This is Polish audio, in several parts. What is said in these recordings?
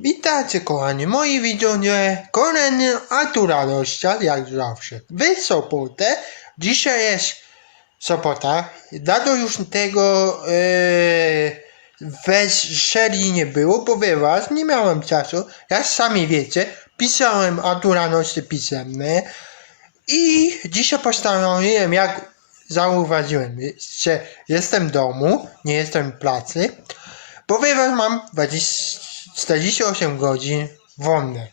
Witajcie kochani moi widzowie, kolejny Aturadościa jak zawsze. Wy Sopotę, dzisiaj jest Sopota, dawno już tego yy, nie było, powiem was, nie miałem czasu, jak sami wiecie, pisałem Aturadoście pisemne. I dzisiaj postanowiłem, jak zauważyłem, że jestem w domu, nie jestem w pracy, Powiem wam, mam 20, 48 godzin wolne.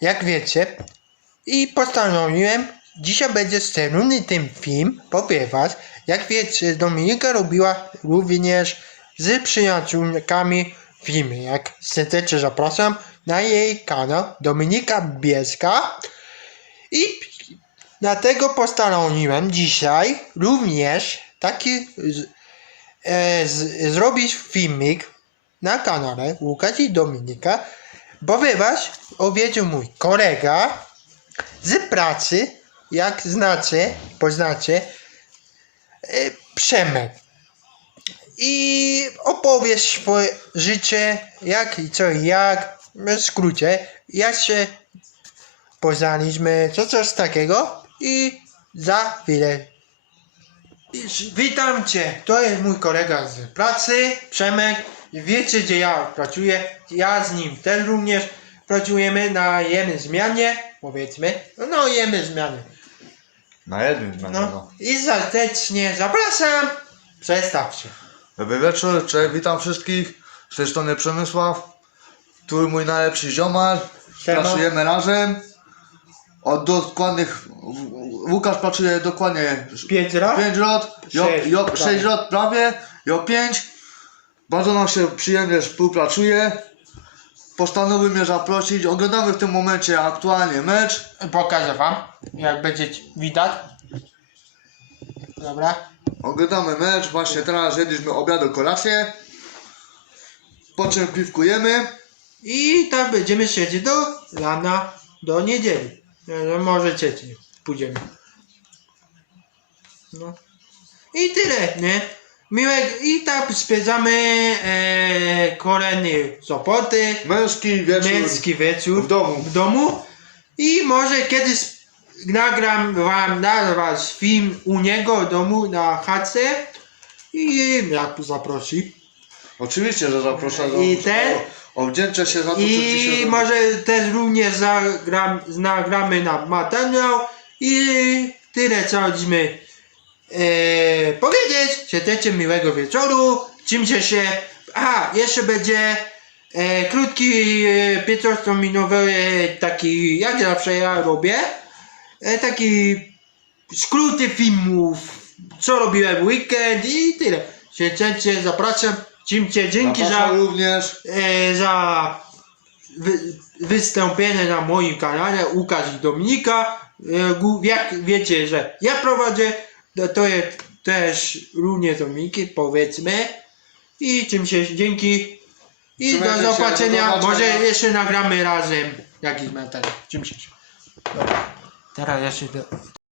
Jak wiecie, i postanowiłem, dzisiaj będzie sterowny ten film, powiem was, jak wiecie, Dominika robiła również z przyjaciółkami filmy. Jak serdecznie zapraszam na jej kanał Dominika Bieska i dlatego postanowiłem dzisiaj również taki z, e, z, zrobić filmik na kanale Łukasz i Dominika, was powiedział mój kolega z pracy, jak znacie, poznacie, e, Przemek. I opowiesz swoje życie, jak i co i jak, w skrócie, jak się poznaliśmy, co coś takiego i za chwilę Witam Cię, to jest mój kolega z pracy, Przemek. Wiecie gdzie ja pracuję, ja z nim też również pracujemy na jednej zmianie, powiedzmy. No jednej zmianie. Na jednym zmianie, No no. i serdecznie zapraszam, przestaw się. Dobry wieczór, cześć, witam wszystkich. Z tej strony Przemysław. Tu mój najlepszy ziomal. Siema. Pracujemy razem. Od dokładnych... Łukasz pracuje dokładnie Pięć lat? 5 lat, jo, Sześć, jo, prawie. 6 lat prawie, jo 5. Bardzo nam się przyjemnie współpracuje. Postanowił mnie zaprosić. Oglądamy w tym momencie aktualnie mecz. Pokażę wam, jak będzie widać. Dobra. Oglądamy mecz, właśnie teraz jedliśmy obiad, kolację. Po czym piwkujemy. I tak będziemy siedzieć do rana, do niedzieli. No, może trzeciej pójdziemy. No. I tyle, nie? Miłego, i tak spędzamy e, kolejny soboty, Męski wieczór. męski wieczór w domu. w domu. I może kiedyś nagram wam na was film u niego w domu na chatce i jak zaprosi. Oczywiście, że zapraszam. I ten- Odwdzięczę się za to, co dzisiaj I może też również zagram, nagramy na materiał i tyle co chcieliśmy e, powiedzieć. Serdecznie miłego wieczoru. Czymcie się... Aha, jeszcze będzie e, krótki e, 15-minutowy e, taki, jak zawsze ja robię, e, taki skróty filmów, co robiłem w weekend i tyle. Serdecznie zapraszam. Czymcie dzięki za Zapraszam również. e, za wy, wystąpienie na moim kanale Łukasz i Dominika. E, gu- jak wiecie, że ja prowadzę, to, to jest też również Dominiki, powiedzmy. I czym się dzięki. I Trzymajcie do się, do zobaczenia. zobaczenia. Może jeszcze nagramy razem jakiś materiał. Czym się. Dobra. Teraz ja się do,